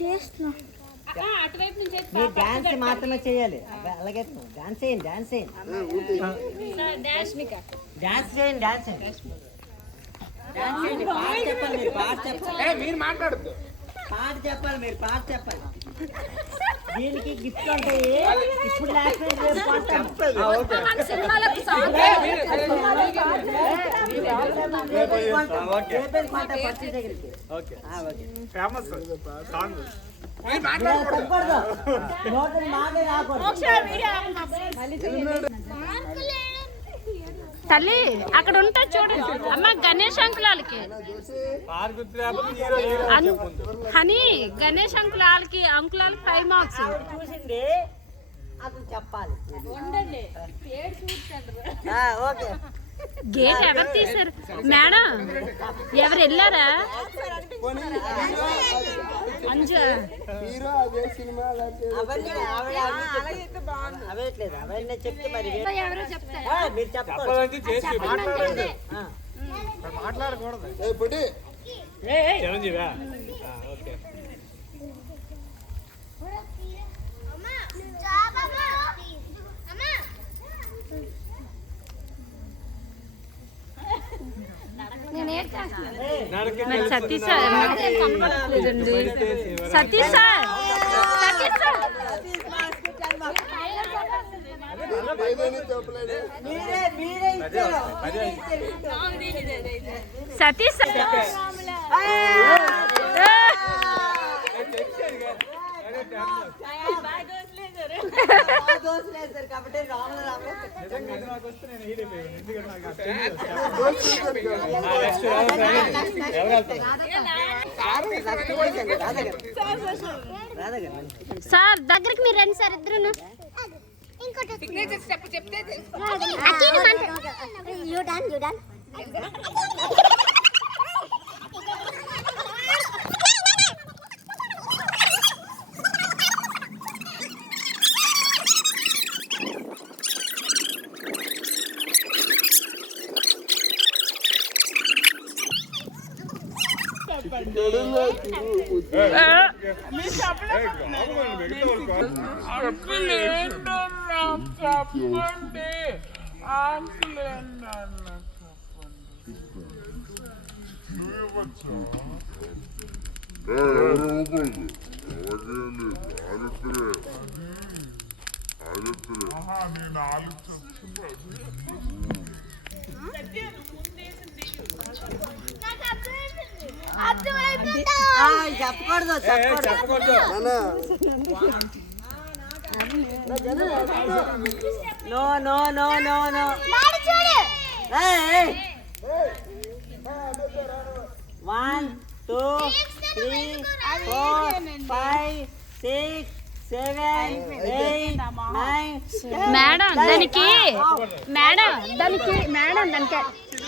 చేస్తున్నా మీరు డాన్స్ మాత్రమే చేయాలి. అలాగే డాన్స్ చేయండి, డాన్స్ చేయండి, డాన్స్ చేయండి, డాన్స్ చేయండి, డాన్స్ చేయండి. పాట చెప్పాలి, మీరు పాట చెప్పాలి. మీరు మాట్లాడద్దు, పాట చెప్పాలి, మీరు పాట చెప్పాలి. దీనికి గిఫ్ట్ ఉంటాయి. ఇప్పుడు లేకపోతే తల్లి అక్కడ ఉంటా చూడండి అమ్మ. గణేష్ అంకులాలకి హనీ గణేష్ అంకులాలకి 5 మార్క్స్ చూసింది అతను చెప్పాలి. ఓకే. గేట్ ఎవరు తీసారు మేడం? ఎవరు వెళ్ళారా? అంజు అవన్నీ చెప్తే మరి ఎవరో చెప్తారు. మీరు చెప్పాలి. మాట్లాడకూడదు. మరి Satish sir, Satish sir, Satish sir Satish sir కాబట్టి సార్ దగ్గరికి మీరు రండి సార్ ఇద్దరు. చెప్పకూడదు. No no no no no. 1 2 3 4 5 6 7 8 9. Madam దానికి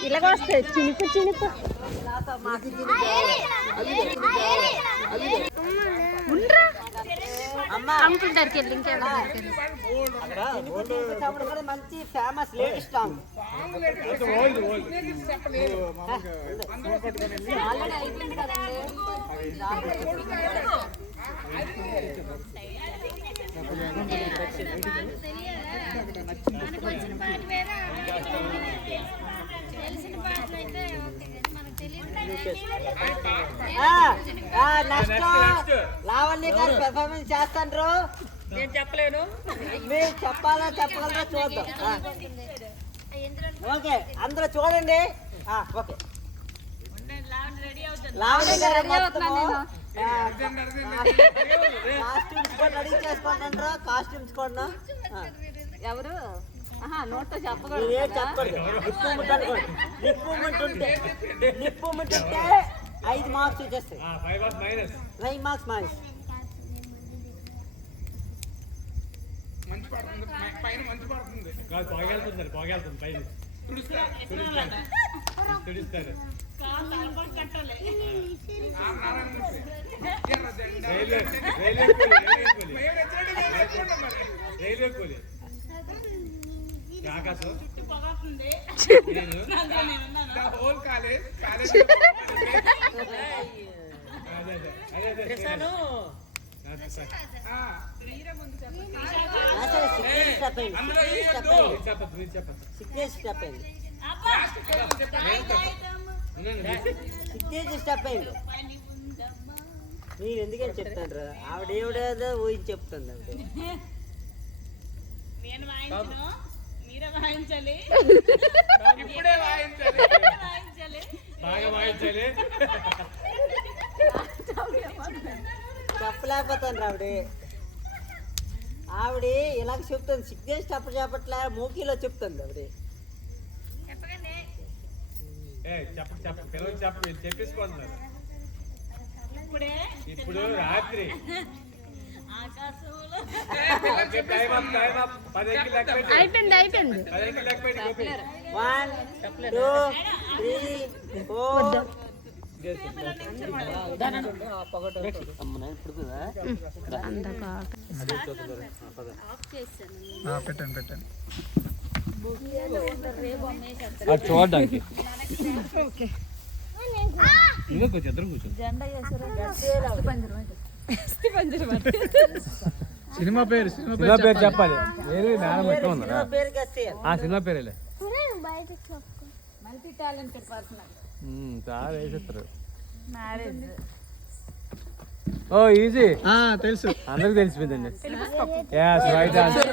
ఇలాగ వస్తాయి చినుకు చినుకు. అంకుల్ దగ్గరికి వెళ్ళి ఇంకేమో మంచి ఫేమస్ లేటెస్ట్ సాంగ్. ఆల్రెడీ అయిపోయింది కదండి. నెక్స్ట్ లావణ్య గారు పెర్ఫార్మెన్స్ చేస్తాండ్రు. నేను చెప్పలేను, మీరు చెప్పాలా చెప్పగలరా చూద్దాం. ఓకే అందరూ చూడండి. ఓకే లావణ్య గారు కాస్ట్యూమ్స్ కూడా రెడీ చేసుకుంటాండ్రు. కాస్ట్యూమ్స్ కూడా ఎవరు నోట్తో చెప్పకూడదు. లిప్ మూమెంట్ ఉంటే 5 మార్క్స్ వచ్చేస్తాయి. 5 మార్క్స్ మైనస్. పైన మంచి పడుతుంది. నేను ఎందుకని చెప్తాను ఆవిడేవిడేదో ఊహించి చెప్తుంది అంటే నేను వాయించను మీరే వాయించాలి ఇప్పుడే వాయించాలి వాయించాలి బాగా వాయించాలి చెప్పలేకపోతాను ఆవిడ ఇలాగ చెప్తుంది సిగ్నేస్ట్ అప్పుడు చెప్పట్లే మూకీలో చెప్తుంది ఆవిడ పిల్లలు చెప్పేసుకుంటున్నారు ఇప్పుడే ఇప్పుడు రాత్రి ఆకాశంలో అయిపోయింది 10 1 2 3 4 పెట్టండి చూడడానికి ఇంకా కొంచెం ఇద్దరు కూర్చో సినిమా పేరు చెప్పాలి వేరే నాన్న ఎక్కడ ఉందా పేరు గస్తేయాలి ఆ సినిమా పేరేలే మల్టీ టాలెంటెడ్ పర్సన్ చాలా వేసేస్తారు మ్యారేజ్ ఓ ఈజీ తెలుసు అందరికి తెలిసిపోయిందండి yes right answer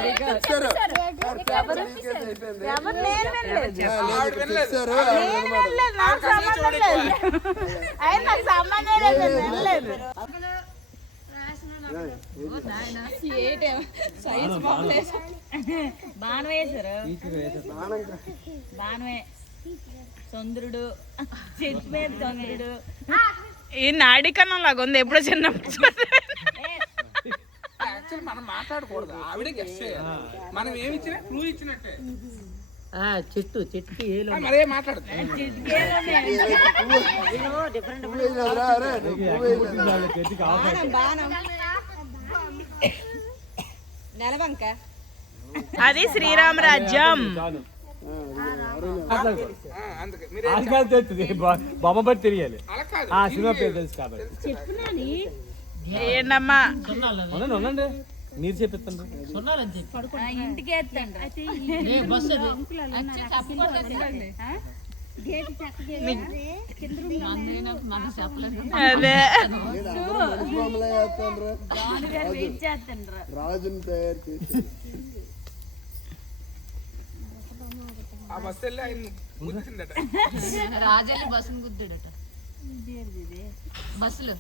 బాణం వేశారు బాణమే చంద్రుడు చెట్టు మీద చంద్రుడు ఈ నాడికన్నం లాగా ఉంది ఎప్పుడో చిన్నప్పుడు యాక్చువల్ మనం మాట్లాడకూడదు ఆవిడే గెస్ట్ చేయాలి మనం ఏమి ఇచ్చినా క్లూ ఇచ్చినట్టే చెట్టుకి ఏలో మరే మాట్లాడదు నెలవంక అది శ్రీరామరాజ్యం అందుకే బొమ్మ బట్టి తెలియాలి అలా కాదు ఆ సినిమా పేరు తెలుసు కాబట్టి ఏంటమ్మా ఉండండి మీరు చెప్పిస్తాను ఇంటికి ఎత్తండి అదే రాజుని తయారు చేసి ఆ బస్సు వెళ్ళి ఆయన గుర్తిందట రాజల్లి బస్సును గుద్దాడట బస్సులు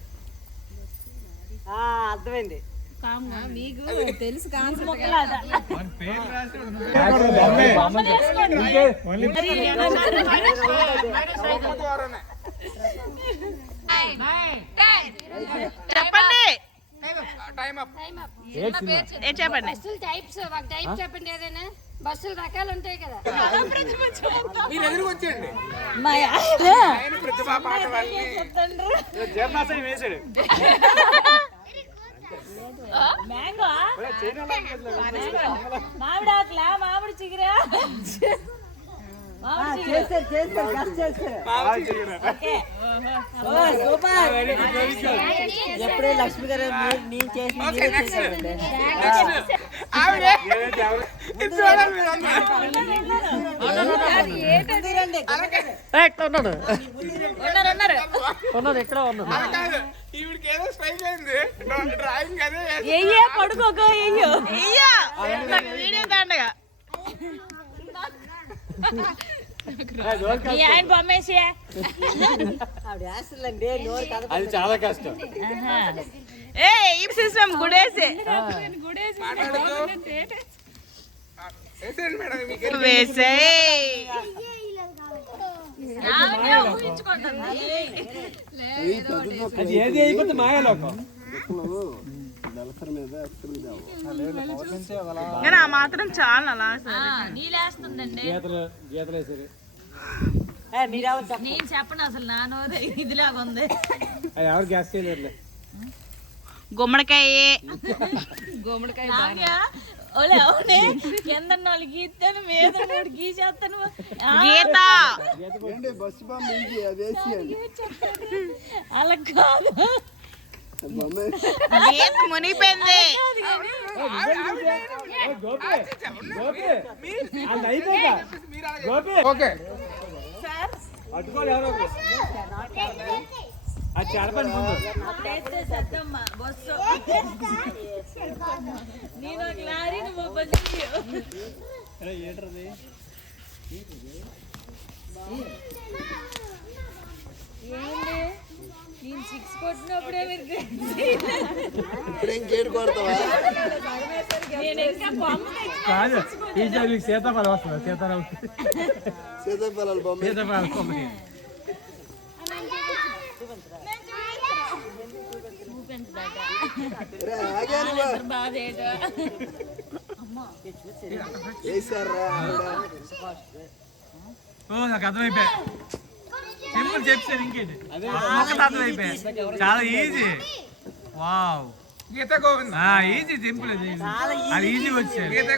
అర్థమైంది మీకు తెలుసు చెప్పండి టైం అప్ చెప్పండి చెప్పండి ఏదైనా బస్సులు రకాలు ఉంటాయి కదా మీరు ఎదురుకు వచ్చేయండి ఆయన ప్రతిభా పాఠవాన్ని వేసాడు మ్యాంగో మామిడి ఆకులా మామిడి చిగురా ఎప్పుడే లక్ష్మి గారు నేను చేసి ఉన్నాడు ఎక్కడ ఉన్నాడు ఈవిడికి ఏదో స్ట్రైక్ అయింది డ్రాయింగ్ అదే ఎయ్యే పడుకోక ఎయ్యో వీడియో దండగా మీ ఆయన బొమ్మేసి ఆవిడ వేస్తుందండి నోరు కథ అది చాలా కష్టం ఏ ఈ సిస్టమ్ గుడేసి మాట్లాడదు వేసేయండి మేడం మీకు వేసే అది ఏది అయిపోతే మాయలోకం దళసరి మీద కానీ ఆ మాత్రం చాలా అలా నీళ్ళేస్తుందండి గీతలు వేసారు నేను చెప్పను అసలు నా నోరు ఇదిలాగా ఉంది అది ఎవరు గ్యాస్ చేయలేరు గుమ్మడికాయ గుమ్మడికాయ ఓలే అవునే కింద 4 గీస్తాను మీద 3 గీసేస్తాను గీత ఏంటి బస్సు బాంబు ఇంటి అది వేసి అలా కాదు బొమ్మే దీప్ మునిగిపోయింది. ఓకే అట్టుకోవాలి ఎవరో ఒకరు. అది చెడపండి ముందు. నేను ఒక లారీ నువ్వు బస్సు. ఏంటది? ఏంటి నేను 6 కొట్టినప్పుడే మీరు ఇప్పుడు ఇంకేడు కొడతావా? నేను ఇంకా బొమ్మ కాదు ఈసారి మీకు సీతాఫలం వస్తుంది. సీతాఫలాలు బొమ్మ సీతాఫలం బొమ్మ. బాధేటో వేసారా ఓ నాకు అర్థమైపోయా. సింపుల్ చెప్పాను ఇంకేంటి అర్థమైపోయా. చాలా ఈజీ. వావ్ గీత గోవింద ఈజీ సింపుల్. అది ఈజీ వచ్చాయి. గీత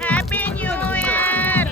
హ్యాపీ న్యూ ఇయర్.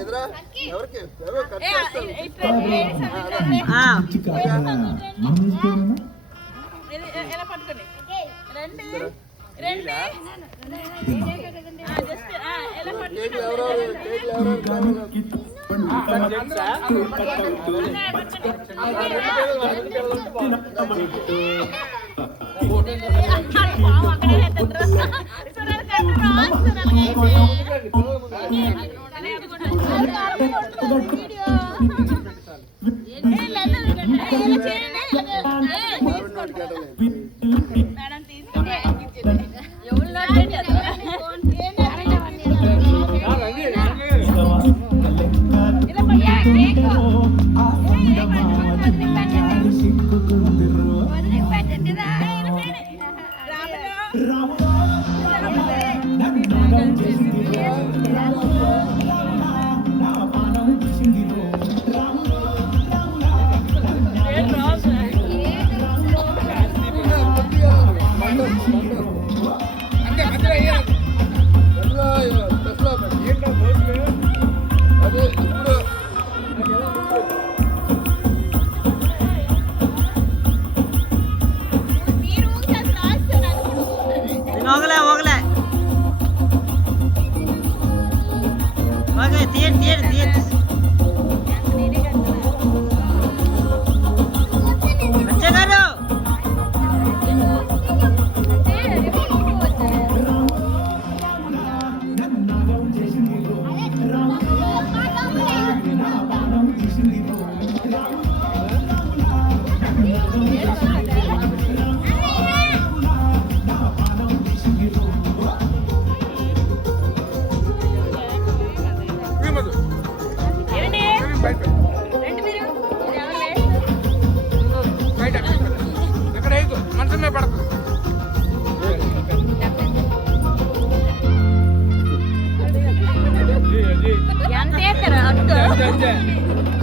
ఎదురా ఎవరికి ఎవరో కట్ చేస్తారు. ఎలా పట్టుకోండి రండి రండి జస్ట్ ఎలా కేకులు ఎవరెవరు కేకులు ఎవరెవరు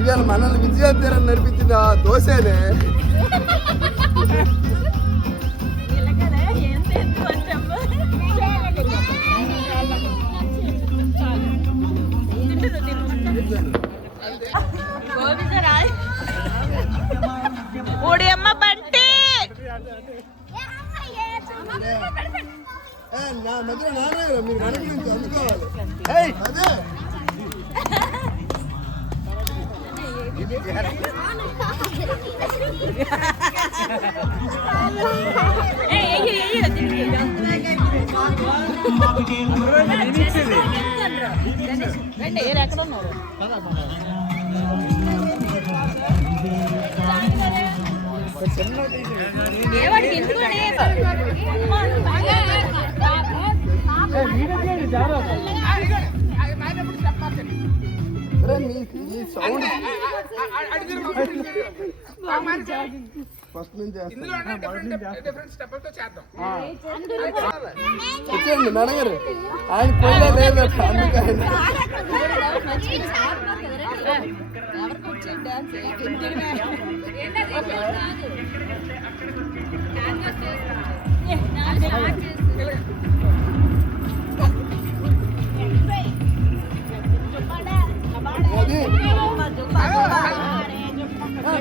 ఇవాళ మనల్ని విజయవంతం నడిపించిన దోశనే. ఓడి అమ్మ బంటి నా మధ్య నానే మీరు వెనక నుంచి అందుకోవాలి అదే ఎక్కడ ఉన్నారు సౌండ్ ఫస్ట్ నుంచి ఇందులో డిఫరెంట్ స్టెప్పులతో చేద్దాం. వచ్చేయండి నడగరు ఆయన పోలే లేదు అందుకని ఎవరికి వచ్చే డాన్స్ అది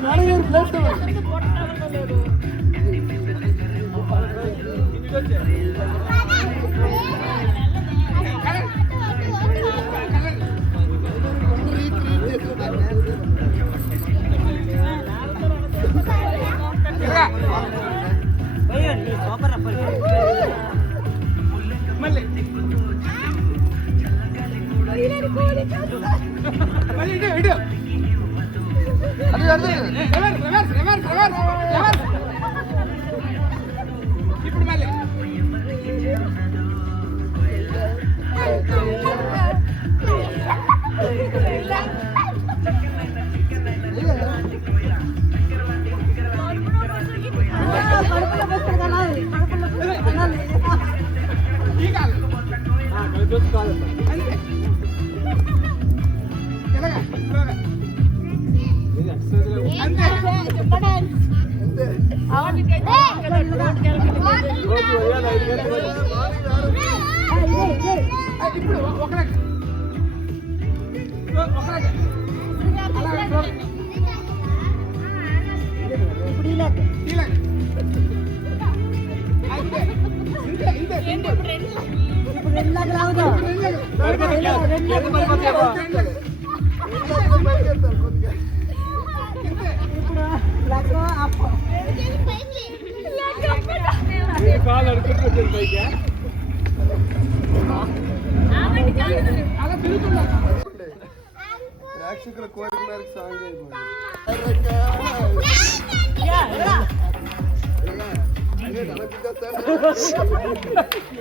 నడగరు ప్లేస్ మళ్ళీ ఇటు రివర్స్. ఇప్పుడు మళ్ళీ ఇప్పుడు ఒకలాగే అలా తిరుగుతున్నా. ప్రేక్షకుల కోరిక మేరకు సాంగ్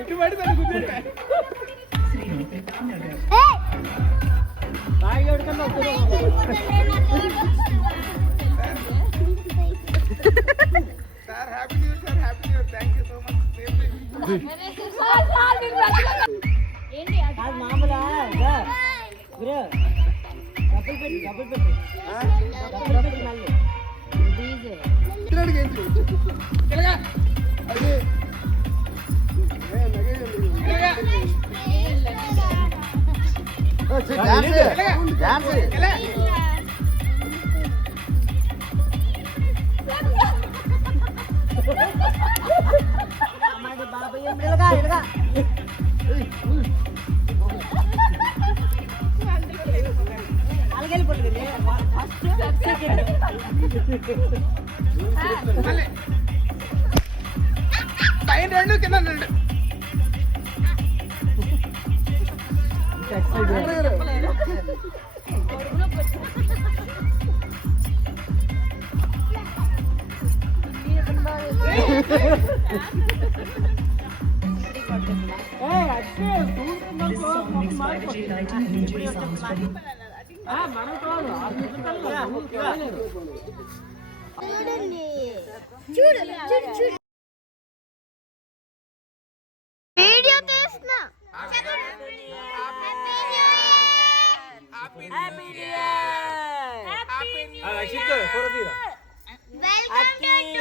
ఎటు పడితే అది కుదిరితే. Sir happy new year, sir happy new year. Thank you so much. ఇలాగా అదే ఇలా మళ్ళీ పైన రెండు కింద రెండు. వీడియో తీస్తున్నా రక్షిత్ ఫోటో తీరా. Welcome to